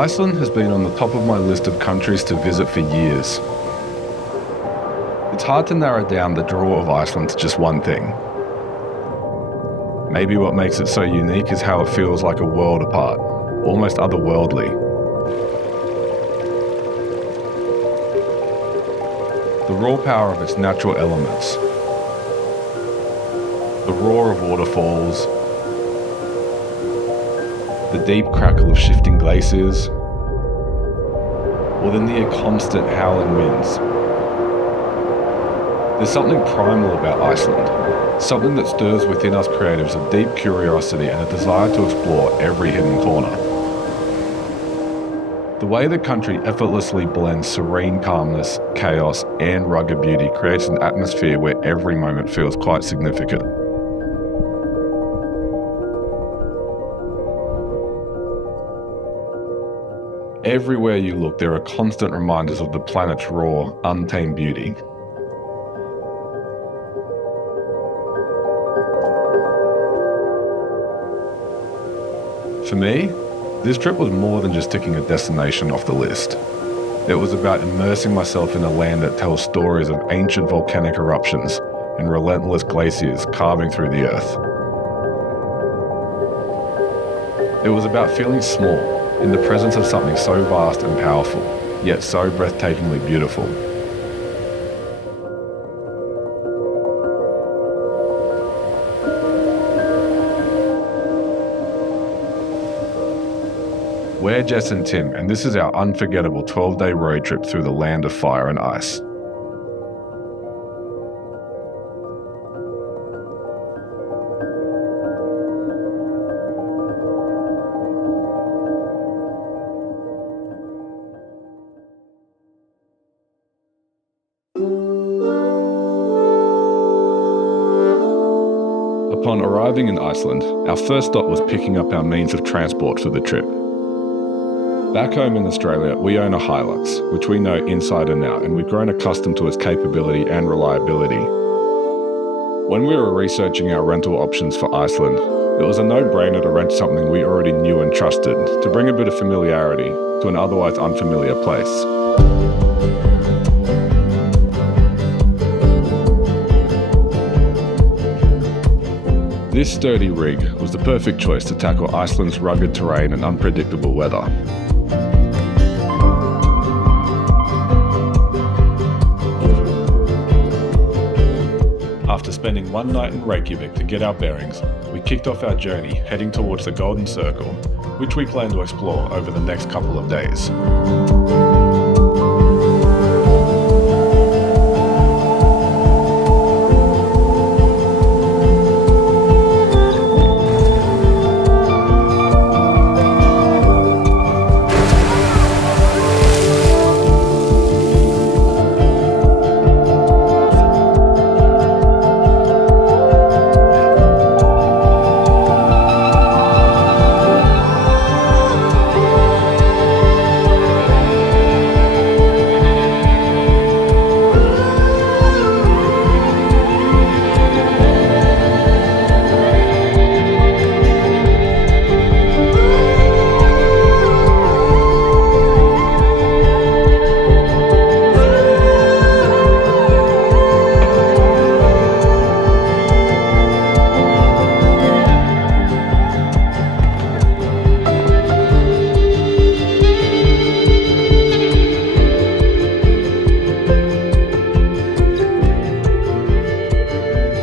Iceland has been on the top of my list of countries to visit for years. It's hard to narrow down the draw of Iceland to just one thing. Maybe what makes it so unique is how it feels like a world apart, almost otherworldly. The raw power of its natural elements. The roar of waterfalls. The deep crackle of shifting glaciers. Or the near constant howling winds. There's something primal about Iceland, something that stirs within us creatives a deep curiosity and a desire to explore every hidden corner. The way the country effortlessly blends serene calmness, chaos, and rugged beauty creates an atmosphere where every moment feels quite significant. Everywhere you look, there are constant reminders of the planet's raw, untamed beauty. For me, this trip was more than just ticking a destination off the list. It was about immersing myself in a land that tells stories of ancient volcanic eruptions and relentless glaciers carving through the earth. It was about feeling small in the presence of something so vast and powerful, yet so breathtakingly beautiful. We're Jess and Tim, and this is our unforgettable 12-day road trip through the land of fire and ice. Upon arriving in Iceland, our first stop was picking up our means of transport for the trip. Back home in Australia, we own a Hilux, which we know inside and out, and we've grown accustomed to its capability and reliability. When we were researching our rental options for Iceland, it was a no-brainer to rent something we already knew and trusted, to bring a bit of familiarity to an otherwise unfamiliar place. This sturdy rig was the perfect choice to tackle Iceland's rugged terrain and unpredictable weather. After spending one night in Reykjavik to get our bearings, we kicked off our journey heading towards the Golden Circle, which we plan to explore over the next couple of days.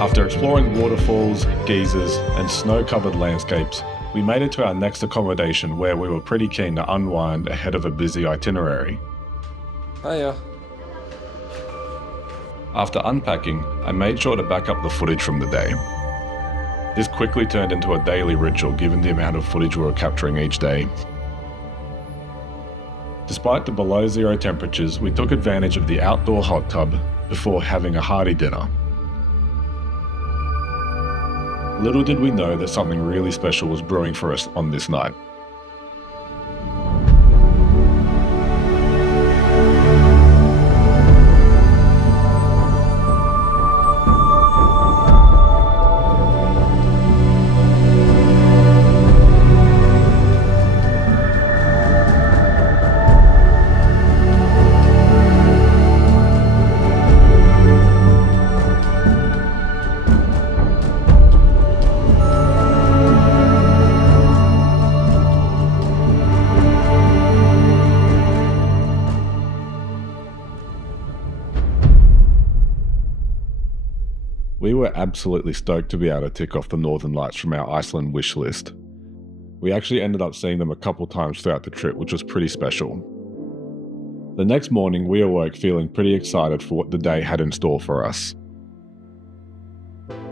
After exploring waterfalls, geysers, and snow-covered landscapes, we made it to our next accommodation where we were pretty keen to unwind ahead of a busy itinerary. Hiya. After unpacking, I made sure to back up the footage from the day. This quickly turned into a daily ritual given the amount of footage we were capturing each day. Despite the below zero temperatures, we took advantage of the outdoor hot tub before having a hearty dinner. Little did we know that something really special was brewing for us on this night. We were absolutely stoked to be able to tick off the Northern Lights from our Iceland wish list. We actually ended up seeing them a couple times throughout the trip, which was pretty special. The next morning, we awoke feeling pretty excited for what the day had in store for us.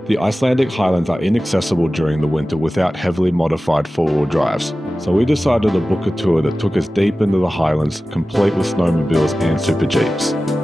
The Icelandic Highlands are inaccessible during the winter without heavily modified four-wheel drives, so we decided to book a tour that took us deep into the Highlands, complete with snowmobiles and Superjeeps.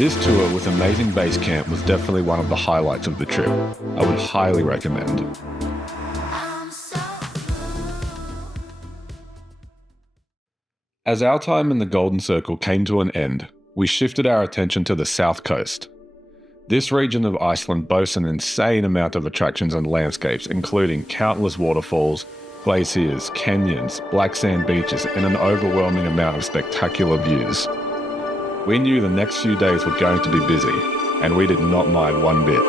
This tour with amazing base camp was definitely one of the highlights of the trip. I would highly recommend. As our time in the Golden Circle came to an end, we shifted our attention to the south coast. This region of Iceland boasts an insane amount of attractions and landscapes, including countless waterfalls, glaciers, canyons, black sand beaches, and an overwhelming amount of spectacular views. We knew the next few days were going to be busy, and we did not mind one bit.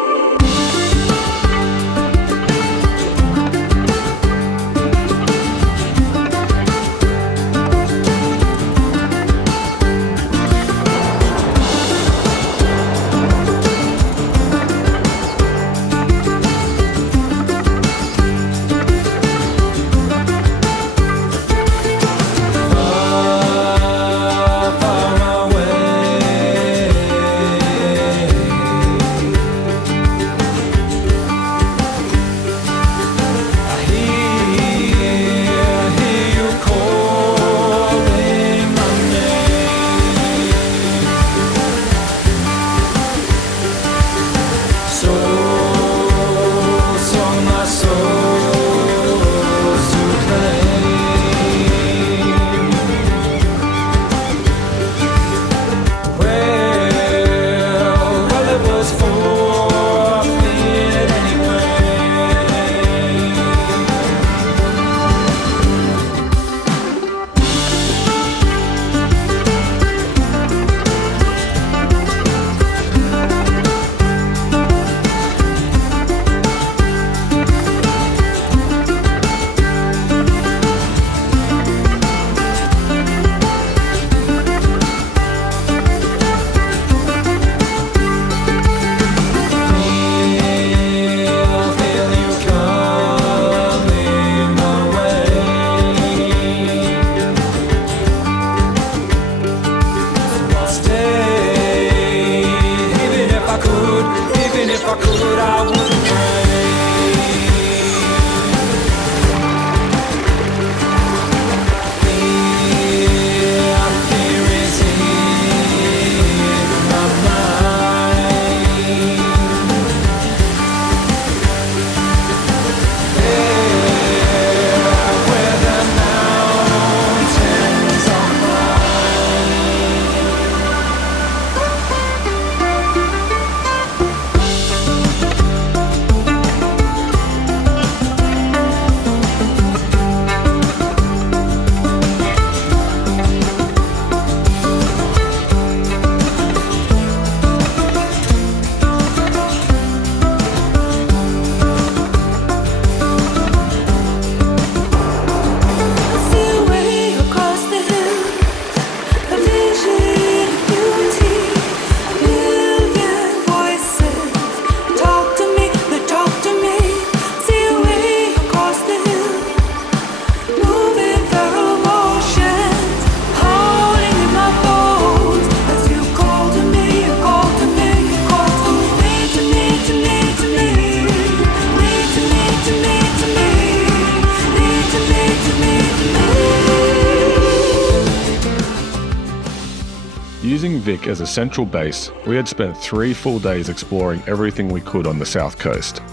Using Vik as a central base, we had spent 3 full days exploring everything we could on the south coast.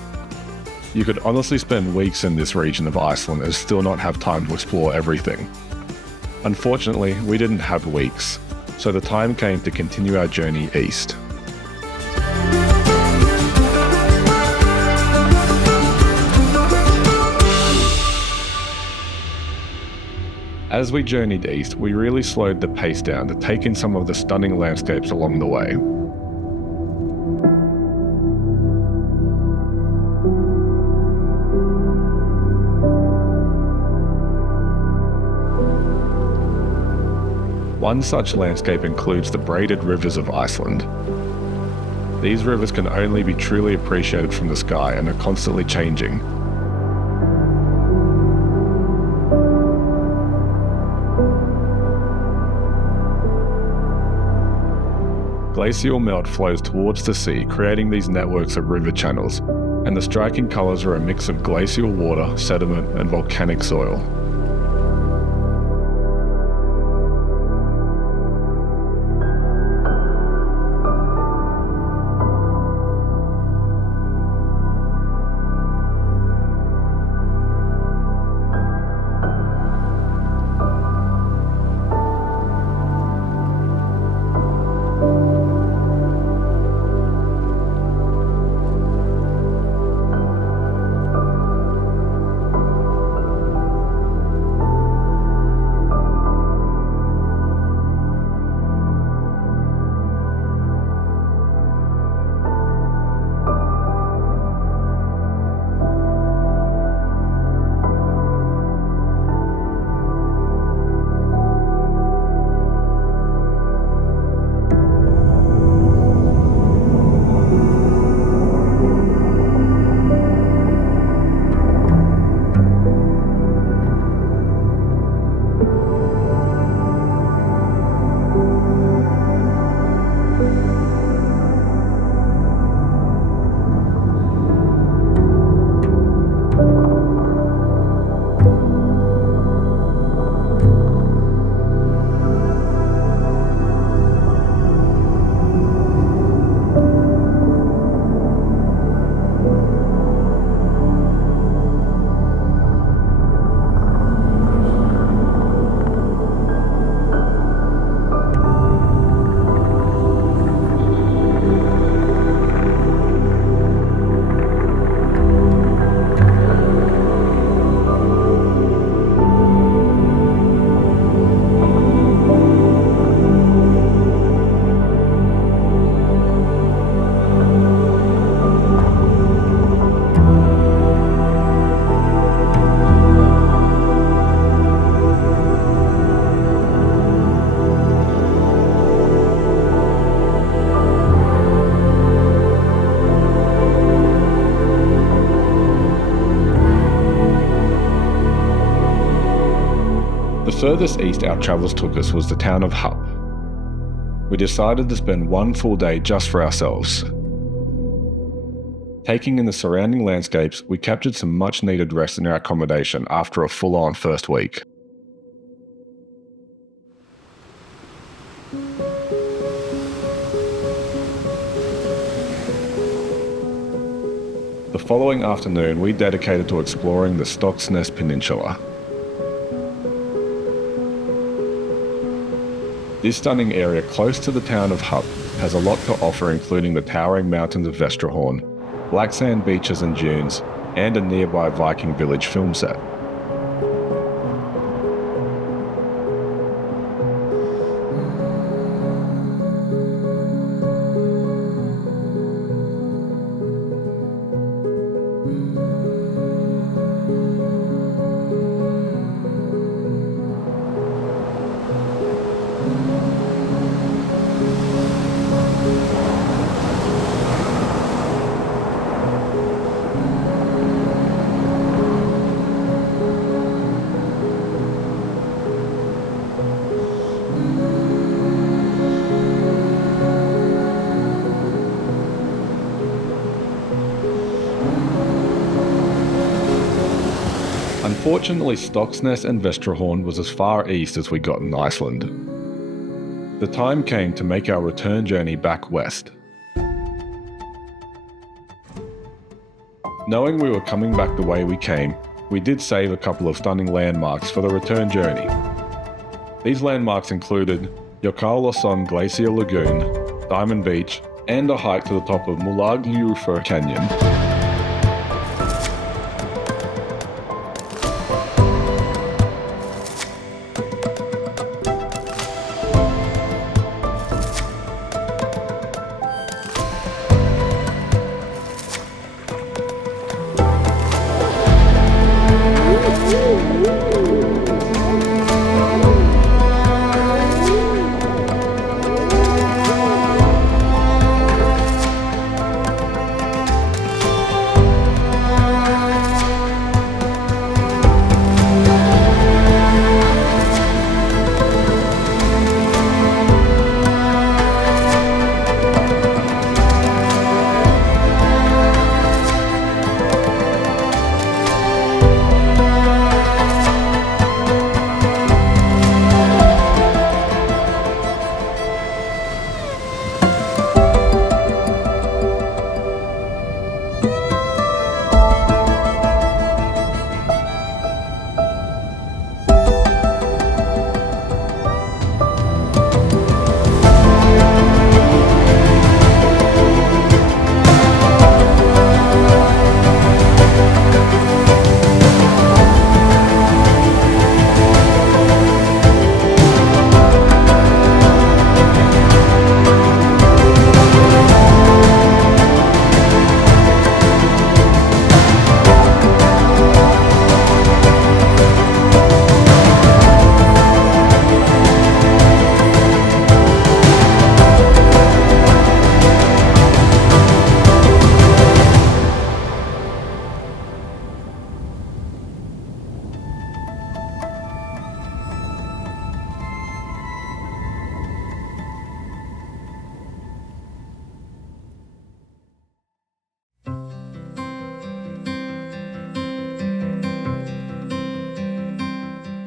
You could honestly spend weeks in this region of Iceland and still not have time to explore everything. Unfortunately, we didn't have weeks, so the time came to continue our journey east. As we journeyed east, we really slowed the pace down to take in some of the stunning landscapes along the way. One such landscape includes the Braided rivers of Iceland. These rivers can only be truly appreciated from the sky and are constantly changing. Glacial melt flows towards the sea, creating these networks of river channels, and the striking colours are a mix of glacial water, sediment, and volcanic soil. The furthest east our travels took us was the town of Höfn. We decided to spend 1 full day just for ourselves. Taking in the surrounding landscapes, we captured some much needed rest in our accommodation after a full-on first week. The following afternoon, we dedicated to exploring the Stokksnes Peninsula. This stunning area close to the town of Höfn has a lot to offer, including the towering mountains of Vestrahorn, black sand beaches and dunes, and a nearby Viking village film set. Unfortunately, Stokksnes and Vestrahorn was as far east as we got in Iceland. The time came to make our return journey back west. Knowing we were coming back the way we came, we did save a couple of stunning landmarks for the return journey. These landmarks included Jökulsárlón Glacier Lagoon, Diamond Beach, and a hike to the top of Mulagljufur Canyon.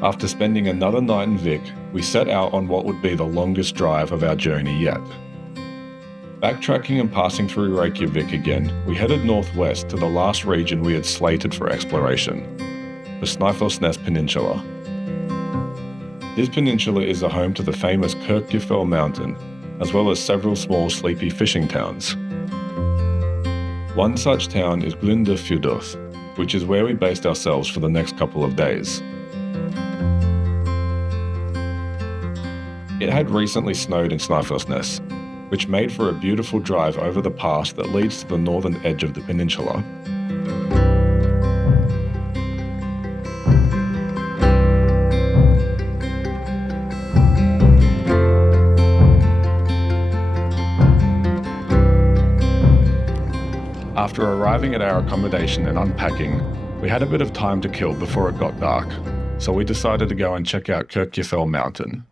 After spending another night in Vik, we set out on what would be the longest drive of our journey yet. Backtracking and passing through Reykjavik again, we headed northwest to the last region we had slated for exploration, the Snæfellsnes Peninsula. This peninsula is the home to the famous Kirkjufell Mountain, as well as several small sleepy fishing towns. One such town is Glacier, which is where we based ourselves for the next couple of days. It had recently snowed in Snæfellsnes, which made for a beautiful drive over the pass that leads to the northern edge of the peninsula. After arriving at our accommodation and unpacking, we had a bit of time to kill before it got dark, so we decided to go and check out Kirkjufell Mountain.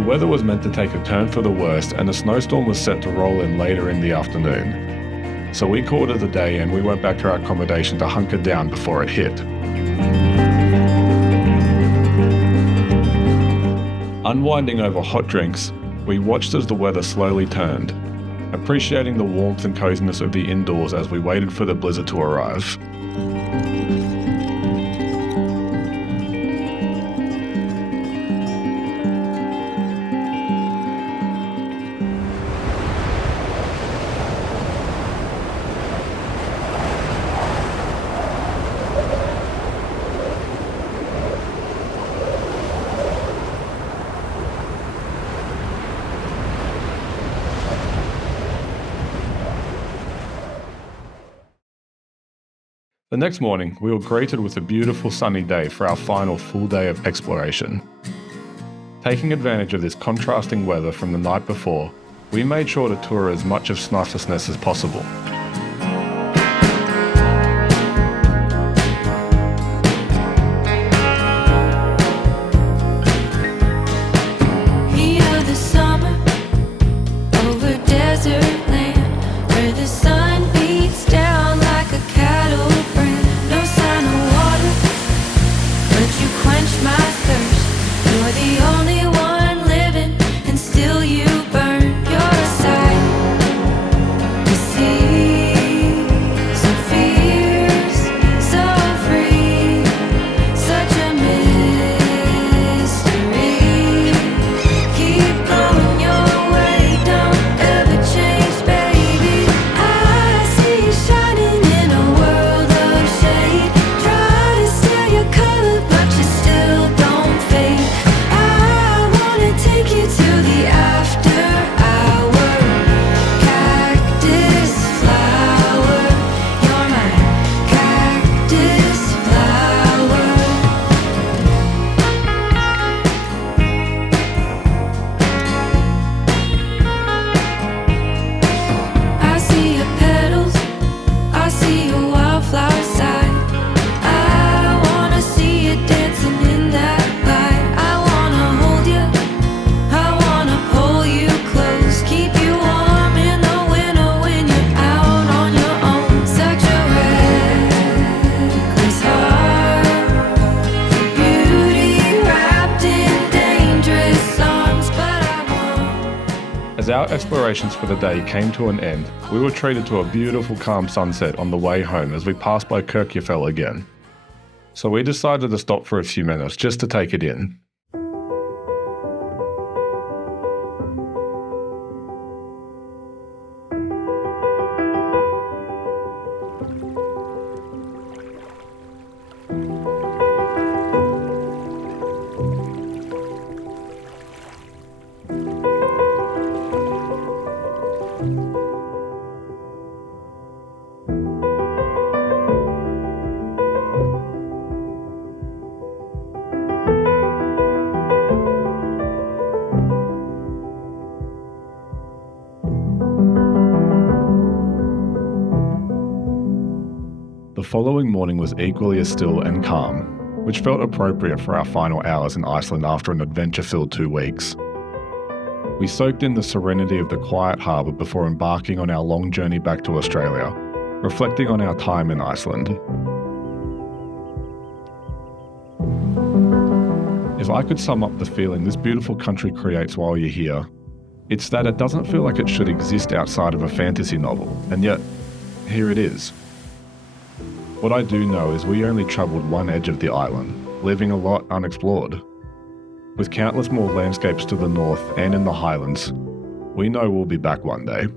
The weather was meant to take a turn for the worst and a snowstorm was set to roll in later in the afternoon. So we called it a day and we went back to our accommodation to hunker down before it hit. Unwinding over hot drinks, we watched as the weather slowly turned, appreciating the warmth and coziness of the indoors as we waited for the blizzard to arrive. next morning, we were greeted with a beautiful sunny day for our final full day of exploration. Taking advantage of this contrasting weather from the night before, we made sure to tour as much of Snæfellsnes as possible. Our explorations for the day came to an end, we were treated to a beautiful calm sunset on the way home as we passed by Kirkjufell again. So we decided to stop for a few minutes just to take it in. The following morning was equally as still and calm, which felt appropriate for our final hours in Iceland after an adventure-filled 2 weeks. We soaked in the serenity of the quiet harbour before embarking on our long journey back to Australia, reflecting on our time in Iceland. If I could sum up the feeling this beautiful country creates while you're here, it's that it doesn't feel like it should exist outside of a fantasy novel, and yet, here it is. What I do know is we only travelled one edge of the island, leaving a lot unexplored. With countless more landscapes to the north and in the Highlands, we know we'll be back one day.